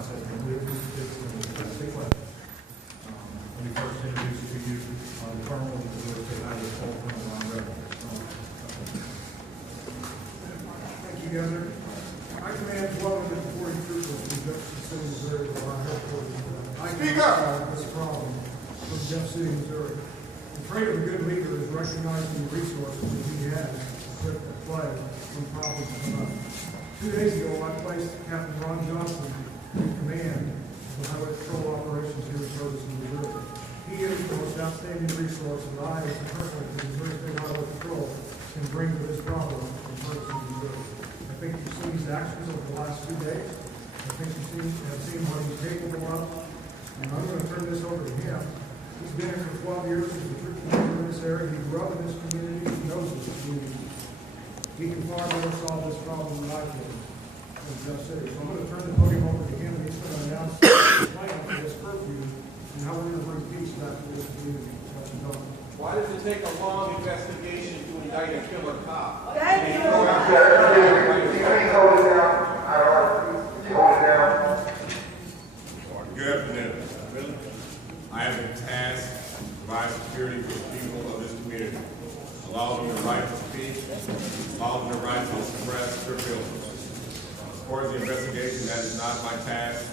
process, and it's a big question. When we first introduced it to you, the Colonel was to have this whole thing on record. Thank you, Governor. I command 1,240 troopers from Jefferson City, Missouri, for our headquarters. I speak up this problem from Jeff City, Missouri. The trait of a good leader is recognizing the resources that he has put at play when problems come up. 2 days ago, I placed Captain Ron Johnson in command of the Highway Patrol operations here in Ferguson, Missouri. He is the most outstanding resource that I, as a colonel of the Missouri State Highway Patrol, can bring to this problem in Ferguson, Missouri. I think you've seen his actions over the last 2 days. I think you have seen what he's capable of. And I'm going to turn this over to him. He's been here for 12 years as a troop commander in this area. He grew up in this community. He knows this community. He can far better solve this problem than I can in Jeff City. So I'm going to turn the podium over to him, and he's going to announce the plan for this curfew and how we're going to bring peace back to this community. Why does it take a long investigation to indict a killer cop? Thank you. Good afternoon. I have been tasked to provide security for the people of this community, allow them the right to speak, allow them the right to express their feelings. As far as the investigation, that is not my task.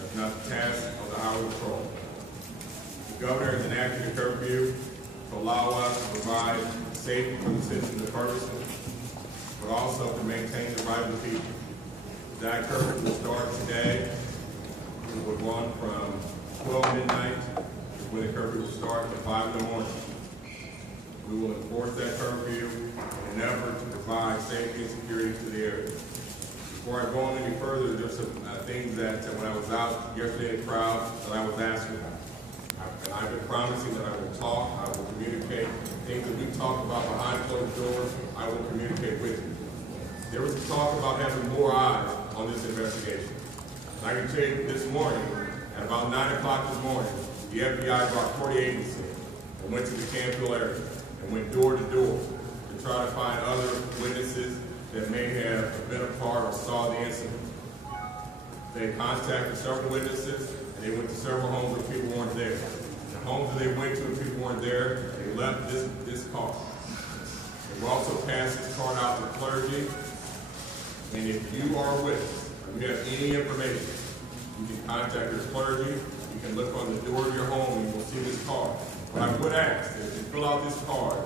That's not the task of the Highway Patrol. The governor has enacted a curfew to allow us to provide safety for the citizens of Ferguson, but also to maintain the right of the people. That curfew will start today. It would run from 12 midnight, when the curfew will start, to 5 in the morning. We will enforce that curfew in an effort to provide safety and security to the area. Before I go on any further, there's some things that when I was out yesterday in the crowd that I was asking about. And I've been promising that I will talk, I will communicate. Things that we talk about behind closed doors, I will communicate with you. There was talk about having more eyes on this investigation. And I can tell you this morning, at about 9 o'clock this morning, the FBI brought 40 agents in and went to the Canfield area and went door to door to try to find other witnesses that may have been a part or saw the incident. They contacted several witnesses, and they went to several homes where people weren't there. The homes that they went to and people weren't there, they left this card. They will also pass this card out to clergy, and if you are a witness, if you have any information, you can contact your clergy, you can look on the door of your home and you will see this card. What I would ask is to fill out this card,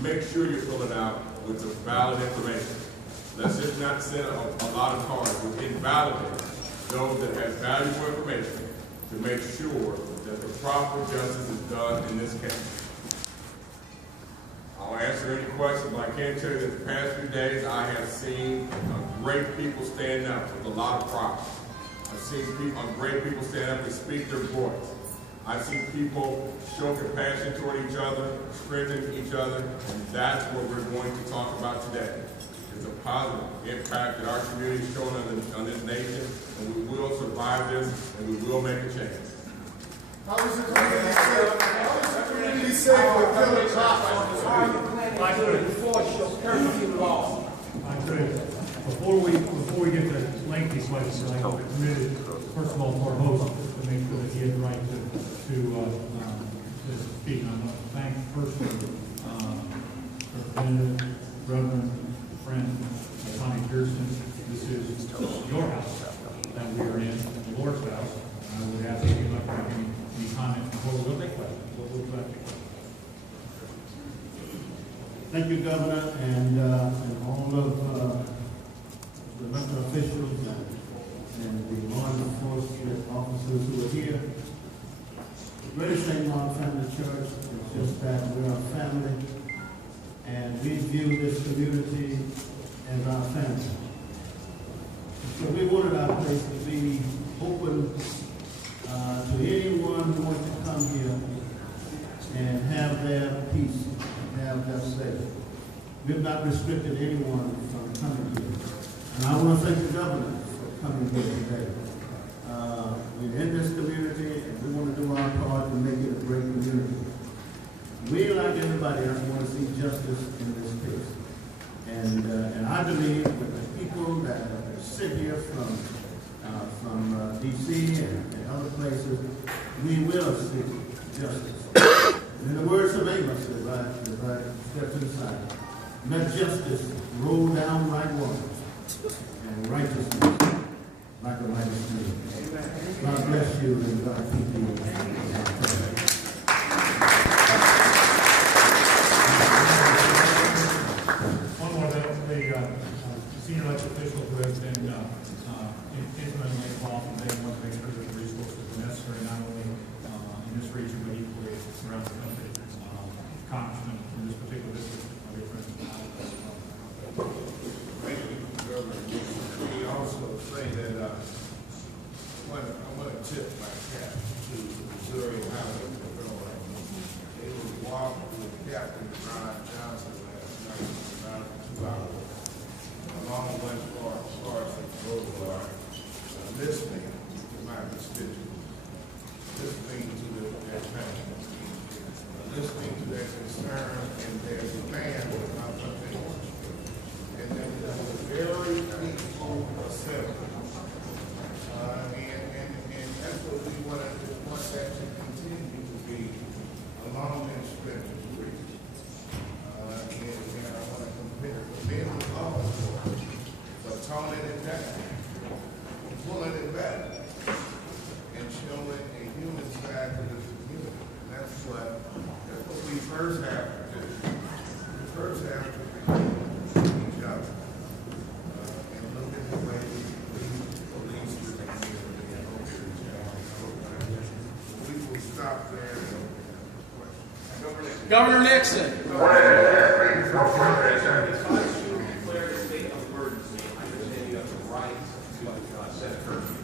make sure you fill it out with the valid information. Let's just not send a lot of cards with invalidate those that have valuable information to make sure that the proper justice is done in this case. I'll answer any questions, but I can tell you that the past few days I have seen great people stand up with a lot of pride. I've seen great people stand up and speak their voice. I've seen people show compassion toward each other, strengthen each other, and that's what we're going to talk about today. It's a positive impact that our community is showing on this nation, and we will survive this, and we will make a change. How is the community safe with killer cops on the street? I could enforce your curfew law. I could. Before we get to lengthy questions, I hope it's committed, first of all, to our host to make sure that he has the right to speak. I want to thank personally Representative, Reverend, friend, Connie Pearson. This is your house that we are in, the Lord's house. I would ask if you'd like to make any comments before we go take questions. Thank you, Governor, and all of the elected officials and the law enforcement officers who are here. The Greater St. Mark Family Church is just that we're a family, and we view this community as our family. So we wanted our place to be open to anyone who wants to come here and have their peace, have their say. We've not restricted anyone from coming here. And I want to thank the governor for coming here today. We're in this community, and we want to do our part to make it a great community. We, like everybody else, want to see justice in this case. And I believe that the people that sit here from from DC and other places, we will seek justice. In the words of Amos, as I step inside, let justice roll down like water and righteousness like a mighty stream. God bless you and God keep you. One more, the senior elected officials who have been intimately involved, and they want to make sure that the resources are necessary, not only in this region, but equally around the country. Congressman in this particular district, my dear friend. Thank you, Governor. We also say that I want to tip my cap to the Missouri Highway Patrol. They were walking with Captain Brian Johnson last night for about 2 hours along West Florissant Boulevard, listening to my constituents, listening to their pain, listening to their concern and their demand about what they want. And then it was a very peaceful assembly. And that's what we want that to continue to be along that stretch of street. And I want to commend the law for toning it down, pulling it back, and showing a human side to the community. And that's what we first have to do. We first have to be each other and look at the way we police the community and look at each other. We will stop there. Governor Nixon. Besides you declare a state of emergency, I understand you have the right to set a curfew.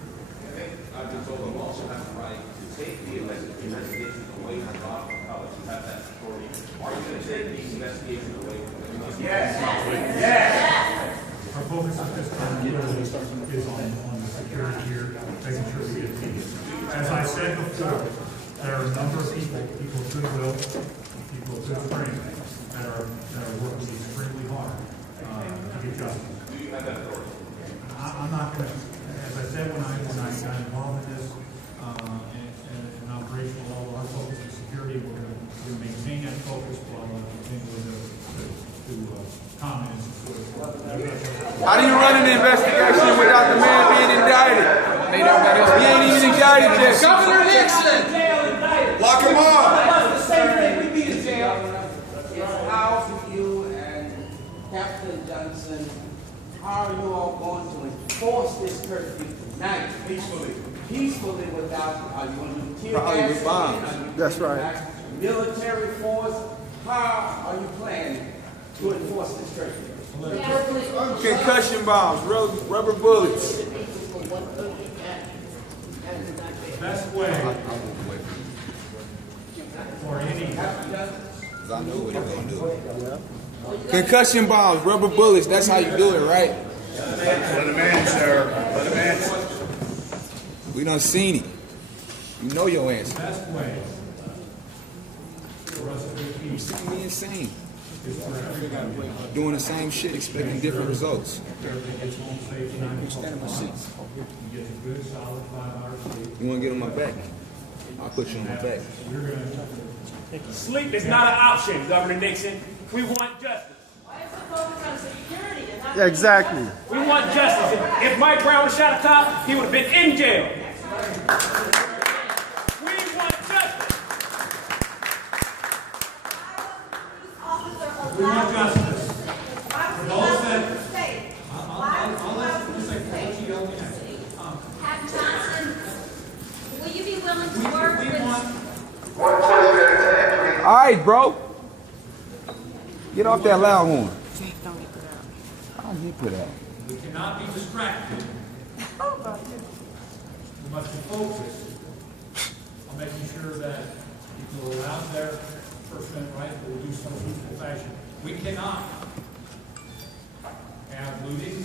I've been told you also have the right to take the investigation away from Rockland College. You have that authority. Are you going to take the investigation away from them? Yes. Yes. Our focus at this time is on the security here, making sure we get peace. As I said before, there are a number of people of goodwill, people of good strength, that are working extremely hard to get justice. Do you have that authority? I'm not going to, as I said when I got involved in this, and operational level, our focus is security. We're going to maintain that focus while continuing to comment and support. How do you run an investigation without the man being indicted? He ain't even indicted yet. Governor Nixon. Lock him up. That's the same thing. We be in jail. It's how for you and Captain Johnson, how are you all going to enforce this curfew tonight? Peacefully without, are you going to do tear Probably gas? with bombs. Are you That's bringing right. back military force? How are you planning to enforce this curfew? Concussion bombs, rubber bullets. Best way for any I know what he's gonna do. Concussion bombs, rubber bullets. That's how you do it, right? Let the man, sir. Let the man. We done seen it. You know your answer. best way for us to get You peace see me insane. is for everybody. Doing the same shit, expecting different results. Everybody gets home safe tonight. Stand in my seats. You get a good solid 5 hours sleep. You wanna get on my back? I'll put you on my back. We're going to Sleep is not an option, Governor Nixon. We want justice. Why is it focused on security and not Yeah, exactly. We want justice. If Mike Brown was shot a cop, he would have been in jail. We want justice. We want justice. For those that- Captain Johnson, will you be willing to work with? All right, bro. Get off that loud horn. How did he put out? We cannot be distracted. We must be focused on making sure that people are out there, First Amendment rights, but we do so in a peaceful fashion. We cannot have looting,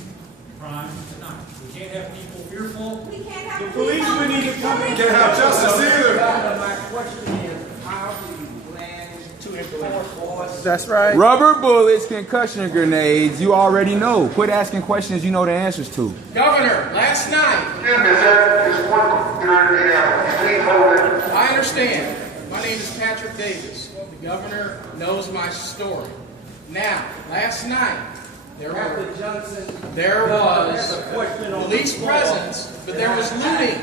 crime tonight. We can't have people fearful. We can't have. The policemen need to come in. Can't have justice either. My question is, how do you plan to implement force. That's right. Rubber bullets, concussion grenades. You already know. Quit asking questions you know the answers to. Governor, last night, I understand. My name is Patrick Davis. The governor knows my story. Now, last night, there was police presence, but there was looting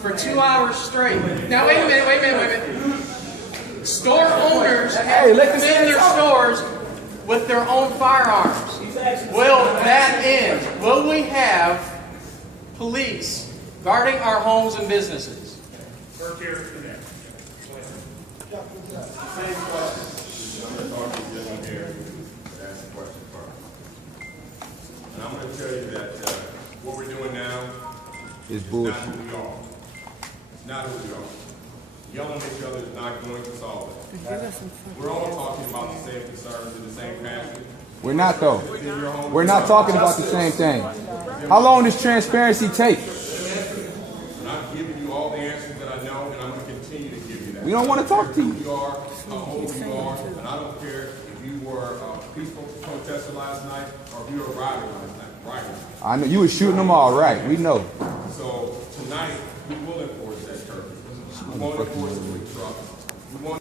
for 2 hours straight. Now, wait a minute. Store owners have to defend their stores with their own firearms. Will that end? Will we have police guarding our homes and businesses? Same question. I'm going to talk to the gentleman here and ask the question first. And I'm going to tell you that what we're doing now It's is bullshit. not who we are. It's not who we are. Yelling at each other is not going to solve it. We're all talking about the same concerns and the same passion. We're not though. It's in your home. We're not talking about the same thing. How long does transparency take? And I've given you all the answers that I know, and I'm going to continue to give you that. We don't want to talk to Who you. you are, how old you are, and I don't care if you were a peaceful protester last night or if you were a rider last night. Right. I know you were shooting them all right. We know. So tonight, we will enforce that curfew. We won't enforce it with trucks. We won't